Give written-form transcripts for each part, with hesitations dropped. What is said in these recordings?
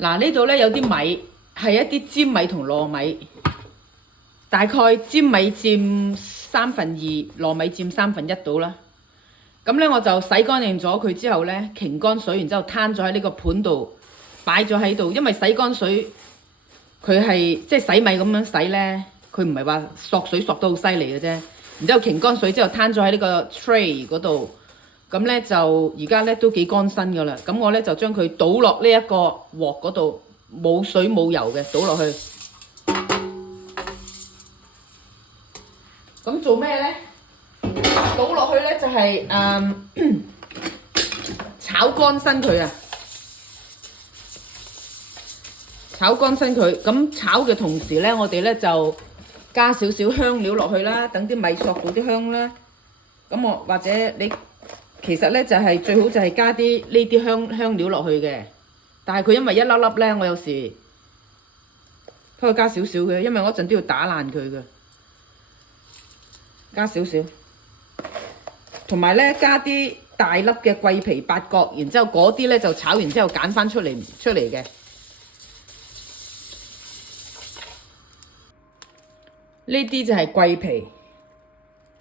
嗱，呢度咧有啲米係一啲尖米同糯米，大概尖米佔2/3，糯米佔1/3到啦。咁咧我就洗乾淨咗佢之後咧，擎乾水，然之後攤咗喺呢個盤度，擺咗喺度。因為洗乾水佢係即係洗米咁樣洗咧，佢唔係話索水索得好犀利嘅啫。然之後擎乾水之後攤咗喺呢個 tray 嗰度，咁咧就而家咧都幾乾身噶啦。咁我咧就將佢倒落呢一個鑊嗰度，冇水冇油嘅，倒落去。咁做咩咧？倒落去咧就係、炒乾身佢啊！炒乾身佢，咁炒嘅同時咧，我哋咧就加少少香料落去啦，等啲米索到啲香啦。咁我或者你其實咧就係、最好就係加啲呢啲香料落去嘅，但係佢因為一粒粒咧，我有時可以加少少嘅，因為我嗰陣都要打爛佢嘅，加少少。同埋咧加啲大粒嘅桂皮八角，然之後嗰啲咧就炒完之後揀翻出嚟嘅。呢啲就係桂皮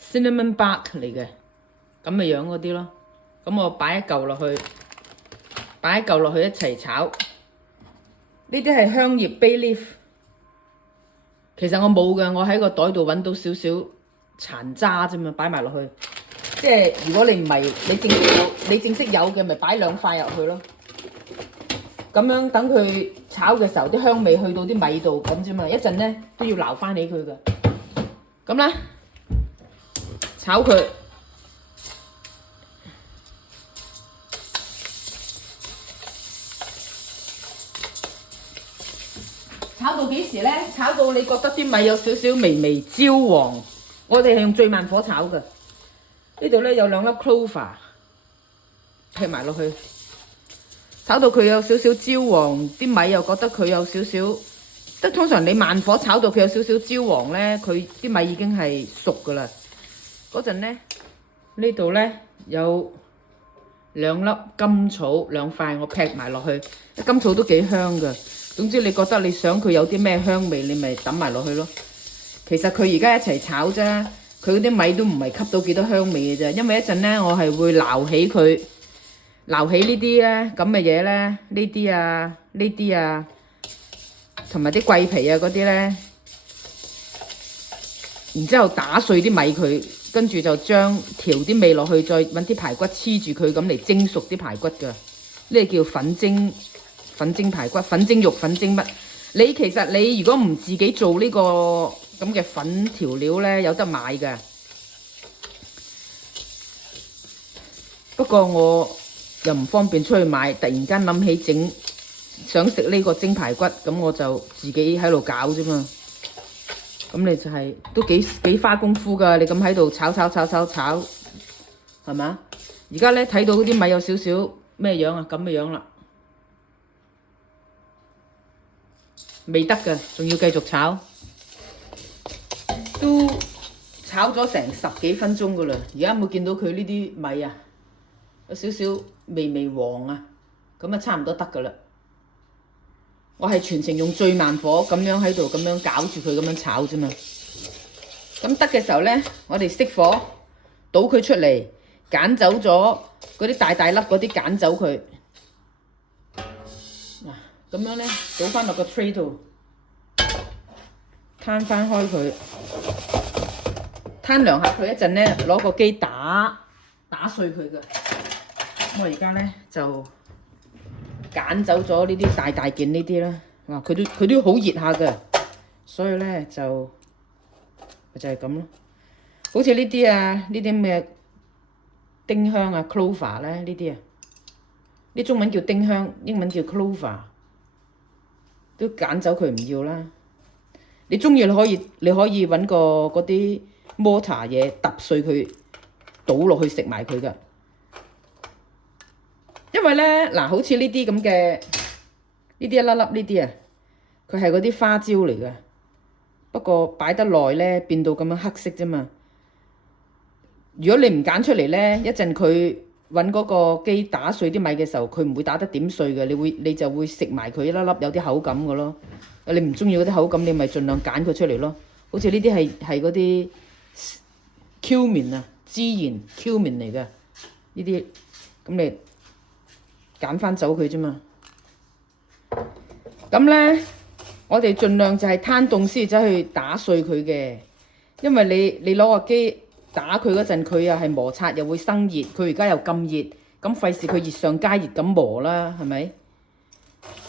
cinnamon bark 嚟嘅，咁嘅樣嗰啲咯。咁我擺一嚿落去一齊炒。呢啲係香葉 bay leaf， 其實我冇嘅，我喺個袋度揾到少少殘渣啫嘛，擺埋落去。即係如果你唔係你正式有嘅，咪擺2塊入去咯。咁樣等佢炒嘅時候，啲香味去到啲米度咁啫嘛。一陣咧都要撈翻起佢嘅。咁啦，炒佢，炒到幾時咧？炒到你覺得啲米有少少微微焦黃，我哋係用最慢火炒嘅。呢度咧有2粒 clover， 劈埋落去，炒到佢有少少焦黃，啲米又覺得佢有少少，即通常你慢火炒到佢有少少焦黃咧，佢啲米已經係熟噶啦。嗰陣咧，呢度咧有2粒甘草2塊，我劈埋落去，甘草都幾香噶。總之你覺得你想佢有啲咩香味，你咪揼埋落去咯。其實佢而家一齊炒啫。佢嗰啲米都唔係吸到幾多香味嘅啫，因為一陣咧我係會撈起佢，撈起呢啲咧咁嘅嘢咧，呢啲啊，同埋啲桂皮啊嗰啲咧，然之後打碎啲米佢，跟住就將調啲味落去，再揾啲排骨黐住佢咁嚟蒸熟啲排骨㗎。呢個叫粉蒸排骨、粉蒸肉、粉蒸乜？其實你如果唔自己做呢個咁嘅粉調料咧，有得買㗎。不過我又唔方便出去買，突然間諗起想食呢個蒸排骨，咁我就自己喺度搞啫嘛。咁你就係、都幾花功夫㗎，你咁喺度炒，係嘛？而家咧睇到啲米有少少咩樣啊？咁嘅樣啦，未得㗎，仲要繼續炒。都炒咗成10幾分鐘噶啦，而家有冇見到佢呢啲米啊？有少少微黃啊，咁啊差唔多得噶啦。我係全程用最慢火咁樣喺度咁樣攪住佢咁樣炒啫嘛。咁得嘅時候咧，我哋熄火，倒佢出嚟，揀走咗嗰啲大粒嗰啲，揀走佢。嗱，咁樣咧倒翻落個 tray 度。攤翻開佢，攤2下佢一陣咧，攞個機打碎佢嘅。我而家咧就揀走咗呢啲大件呢啲啦。哇，佢都好熱下嘅，所以咧就係咁咯。好似呢啲啊，呢啲咩丁香啊 ，clover 咧呢啲啊，呢中文叫丁香，英文叫 clover， 都揀走佢唔要啦。你中意你可以揾個嗰啲 mortar 嘢揼碎佢，倒落去食埋佢噶。因為咧嗱，好似呢啲咁嘅呢啲一粒粒呢啲啊，佢係嗰啲花椒嚟嘅。不過擺得耐咧，變到咁樣黑色啫嘛。如果你唔揀出嚟咧，一陣佢揾嗰個機打碎啲米嘅時候，佢唔會打得點碎嘅，你就會食埋佢一粒粒有啲口感嘅咯。你唔中意嗰啲口感，你咪盡量揀佢出嚟咯。好似呢啲係嗰啲 cumin 啊，孜然 cumin 嚟嘅呢啲，咁你揀翻走佢啫嘛。咁咧，我哋盡量就係攤凍先走去打碎佢嘅，因為你攞個機打佢嗰陣，佢又係摩擦又會生熱，佢而家又咁熱，咁費事佢熱上加熱咁磨啦，係咪？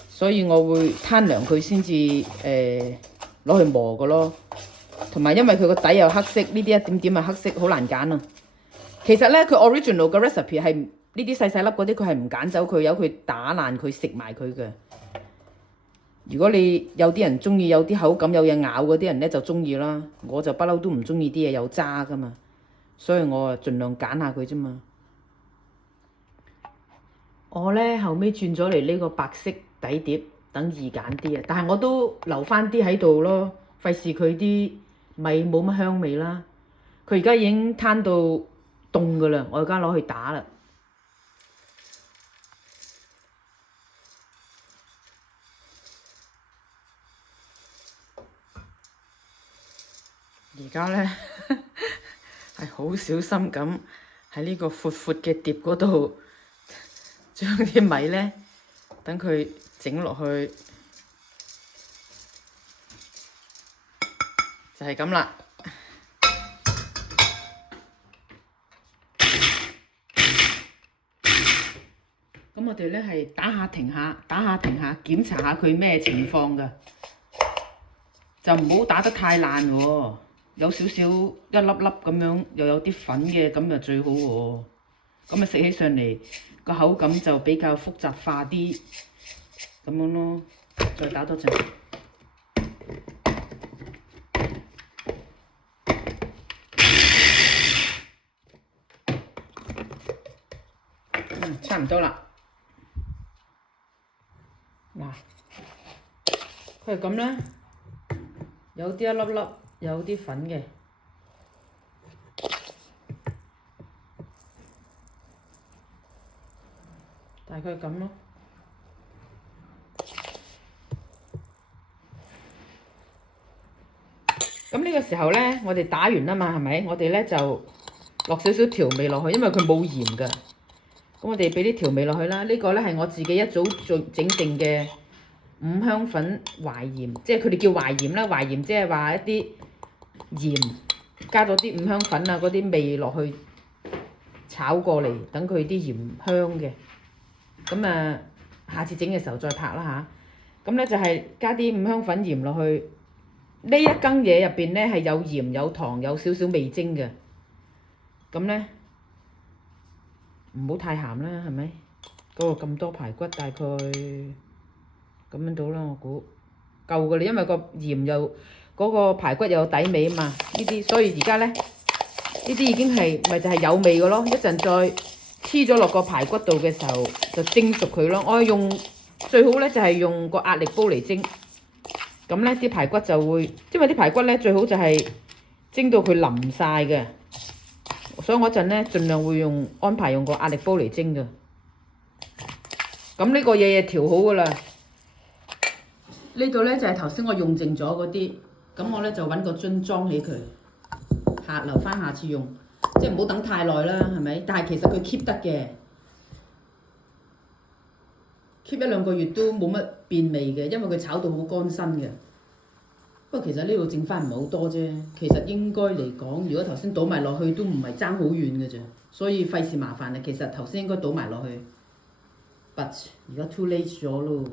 所以我會攤涼佢先至攞去磨嘅咯。同埋因為佢個底又黑色，呢啲一點點係黑色，好難揀啊。其實咧，佢 original 嘅 recipe 係呢啲細細粒嗰啲，佢係唔揀走佢，由佢打爛佢食埋佢嘅。如果你有啲人中意有啲口感有嘢咬嗰啲人咧，就中意啦。我就不嬲都唔中意啲嘢有渣噶嘛，所以我啊盡量揀下佢啫嘛。我咧後尾轉咗嚟呢個白色底碟，等易揀啲啊。但係我都留翻啲喺度咯，費事佢啲米冇乜香味啦。佢而家已經攤到凍噶啦，我而家攞去打啦。而家咧係好小心咁喺呢個闊闊嘅碟嗰度，將啲米咧等佢整落去，就係咁啦。咁我哋咧係打下停下，打下停下，檢查下佢咩情況㗎，就唔好打得太爛喎。有少少一粒粒咁樣，又有啲粉嘅，咁就最好喎。咁啊食起上嚟個口感就比較複雜化啲，咁樣咯。再打多陣。差唔多啦。嗱，佢係咁啦，有啲一粒粒。有啲粉嘅，大概咁咯。咁呢個時候咧，我哋打完啦嘛，係咪？我哋咧就落少少調味落去，因為佢冇鹽㗎。咁我哋俾啲調味落去啦。呢個咧係我自己一早整定嘅五香粉淮鹽，即係佢哋叫淮鹽啦。淮鹽即係話一啲鹽加咗啲五香粉啊嗰啲味落去炒過嚟，等佢啲鹽香嘅。咁啊，下次整嘅時候再拍啦吓。咁咧就係加啲五香粉鹽落去。呢一羹嘢入邊咧係有鹽有糖有少少味精嘅。咁咧唔好太鹹啦，係咪？嗰個咁多排骨大概咁樣到啦，我估夠㗎啦，因為個鹽又嗰個排骨有底味啊嘛，呢啲所以而家咧呢啲已經係咪就係有味嘅咯。一陣再黐咗落個排骨度嘅時候就蒸熟佢咯。我用最好咧就係用個壓力煲嚟蒸，咁咧啲排骨就會，因為啲排骨咧最好就係蒸到佢腍晒嘅，所以我陣咧盡量會安排用個壓力煲嚟蒸嘅。咁呢個嘢調好㗎啦。呢度咧就係頭先我用剩咗嗰啲，咁我咧就揾個樽裝起佢，留翻下次用，即係唔好等太耐啦，係咪？但係其實佢 keep 得嘅，keep 一兩個月都冇乜變味嘅，因為佢炒到好乾身嘅。不過其實呢度剩翻唔係好多啫，其實應該嚟講，如果頭先倒埋落去都唔係爭好遠嘅啫，所以費事麻煩啊。其實頭先應該倒埋落去，but 而家 too late 咗咯。